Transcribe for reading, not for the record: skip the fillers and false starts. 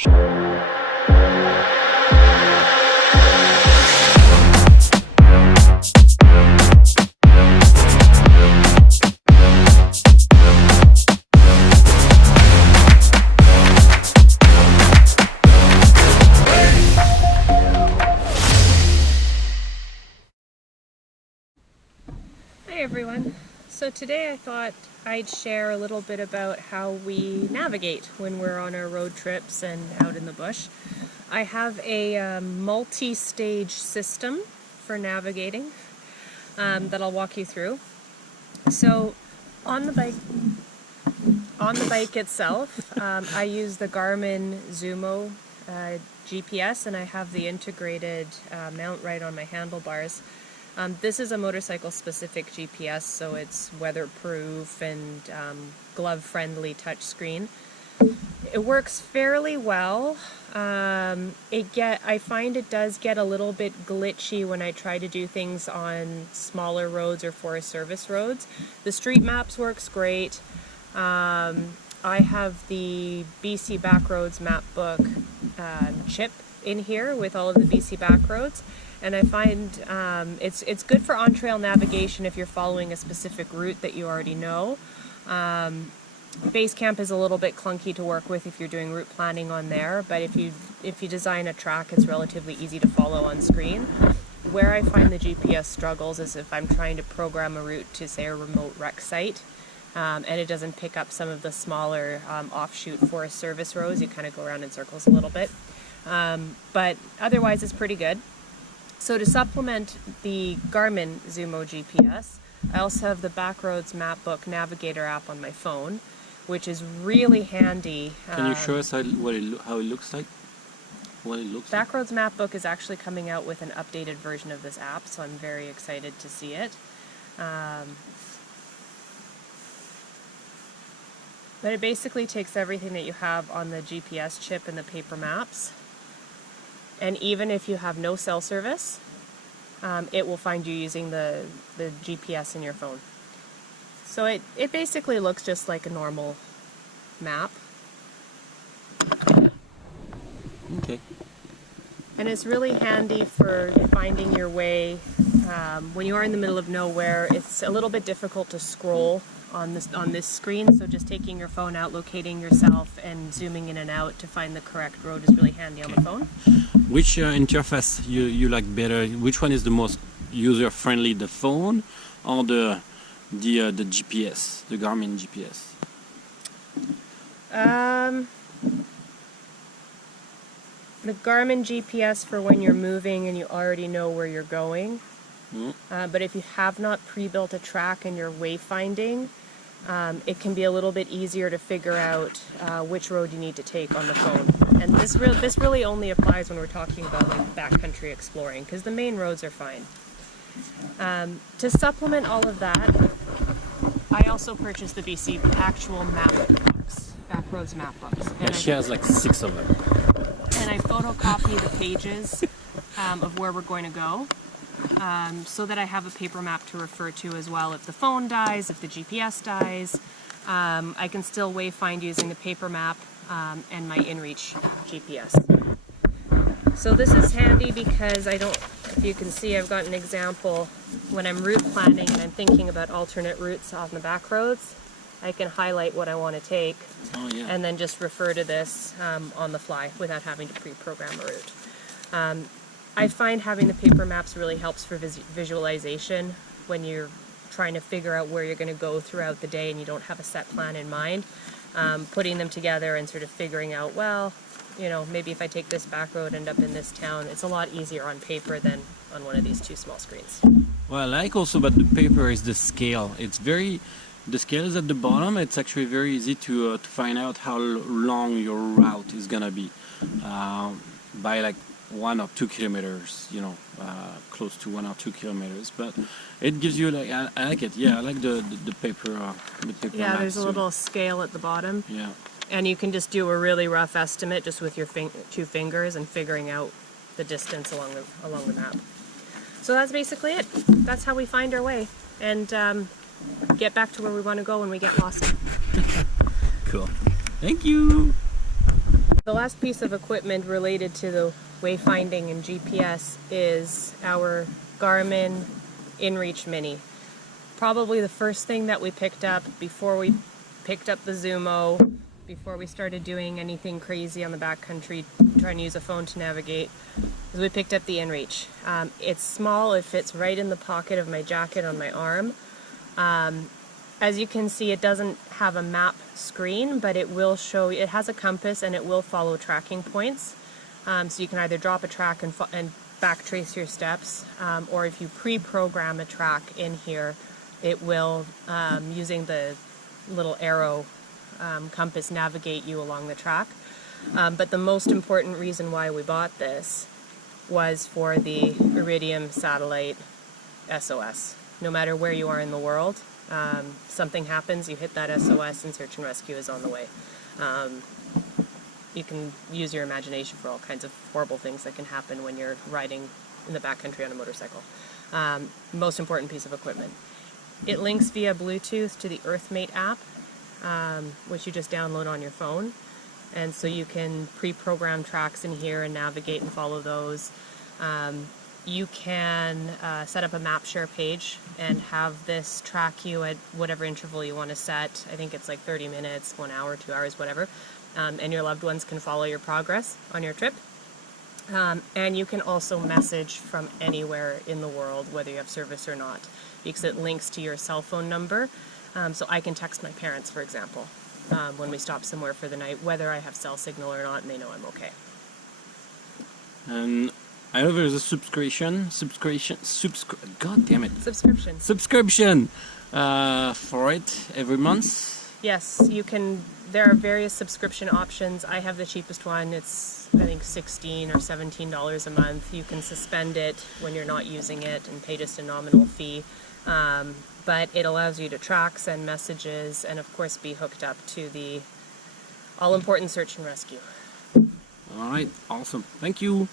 Hi everyone. So today I thought I'd share a little bit about how we navigate when we're on our road trips and out in the bush. I have a multi-stage system for navigating that I'll walk you through. So on the bike itself, I use the Garmin Zumo GPS, and I have the integrated mount right on my handlebars. This is a motorcycle-specific GPS, so it's weatherproof and glove-friendly touchscreen. It works fairly well. I find it does get a little bit glitchy when I try to do things on smaller roads or Forest Service roads. The Street Maps works great. I have the BC Backroads map book chip in here with all of the BC Backroads. And I find it's good for on-trail navigation if you're following a specific route that you already know. Basecamp is a little bit clunky to work with if you're doing route planning on there, but if you design a track, it's relatively easy to follow on screen. Where I find the GPS struggles is if I'm trying to program a route to, say, a remote rec site, and it doesn't pick up some of the smaller offshoot Forest Service roads. You kind of go around in circles a little bit, but otherwise it's pretty good. So to supplement the Garmin Zumo GPS, I also have the Backroads Mapbook Navigator app on my phone, which is really handy. Can you show us how it looks like? What it looks like? Backroads Mapbook is actually coming out with an updated version of this app, so I'm very excited to see it. But it basically takes everything that you have on the GPS chip and the paper maps, and even if you have no cell service, it will find you using the GPS in your phone. So it basically looks just like a normal map. Okay. And it's really handy for finding your way when you are in the middle of nowhere. It's a little bit difficult to scroll on this screen, so just taking your phone out, locating yourself, and zooming in and out to find the correct road is really handy on the phone. Which interface you like better? Which one is the most user-friendly, the phone or the GPS, the Garmin GPS? The Garmin GPS for when you're moving and you already know where you're going. But if you have not pre-built a track and you're wayfinding, it can be a little bit easier to figure out which road you need to take on the phone. And this really only applies when we're talking about like backcountry exploring, because the main roads are fine. To supplement all of that, I also purchased the BC actual map books, Backroads map books. And she has like 6 of them. And I photocopy the pages of where we're going to go. So that I have a paper map to refer to as well. If the phone dies, if the GPS dies, I can still wayfind using the paper map and my InReach GPS. So this is handy because if you can see, I've got an example when I'm route planning and I'm thinking about alternate routes on the back roads. I can highlight what I want to take and then just refer to this on the fly without having to pre-program a route. I find having the paper maps really helps for visualization when you're trying to figure out where you're going to go throughout the day and you don't have a set plan in mind. Putting them together and sort of figuring out, well, you know, maybe if I take this back road, end up in this town, it's a lot easier on paper than on one of these two small screens. Well, I like also about the paper is the scale. The scale is at the bottom. It's actually very easy to find out how long your route is gonna be by like 1 or 2 kilometers, you know, close to 1 or 2 kilometers. But it gives you like I like it. Yeah, I like the paper. Yeah, there's a little scale at the bottom. Yeah. And you can just do a really rough estimate just with your 2 fingers and figuring out the distance along the map. So that's basically it. That's how we find our way and get back to where we want to go when we get lost. Cool. Thank you. The last piece of equipment related to the wayfinding and GPS is our Garmin InReach Mini. Probably the first thing that we picked up before we picked up the Zumo, before we started doing anything crazy on the backcountry, trying to use a phone to navigate, is we picked up the InReach. It's small, it fits right in the pocket of my jacket on my arm. As you can see, it doesn't have a map screen, but it will show, it has a compass and it will follow tracking points. So you can either drop a track and backtrace your steps, or if you pre-program a track in here, it will, using the little arrow compass, navigate you along the track. But the most important reason why we bought this was for the Iridium satellite SOS. No matter where you are in the world, something happens, you hit that SOS and search and rescue is on the way. You can use your imagination for all kinds of horrible things that can happen when you're riding in the backcountry on a motorcycle. Most important piece of equipment. It links via Bluetooth to the EarthMate app, which you just download on your phone. And so you can pre-program tracks in here and navigate and follow those. You can set up a map share page and have this track you at whatever interval you want to set. I think it's like 30 minutes, 1 hour, 2 hours, whatever. And your loved ones can follow your progress on your trip. And you can also message from anywhere in the world, whether you have service or not, because it links to your cell phone number. So I can text my parents, for example, when we stop somewhere for the night, whether I have cell signal or not, and they know I'm okay. And I know there's a subscription, God damn it. Subscription for it every month. Yes, you can. There are various subscription options. I have the cheapest one. It's, I think, $16 or $17 a month. You can suspend it when you're not using it and pay just a nominal fee. But it allows you to track, send messages, and of course be hooked up to the all-important search and rescue. All right, awesome. Thank you.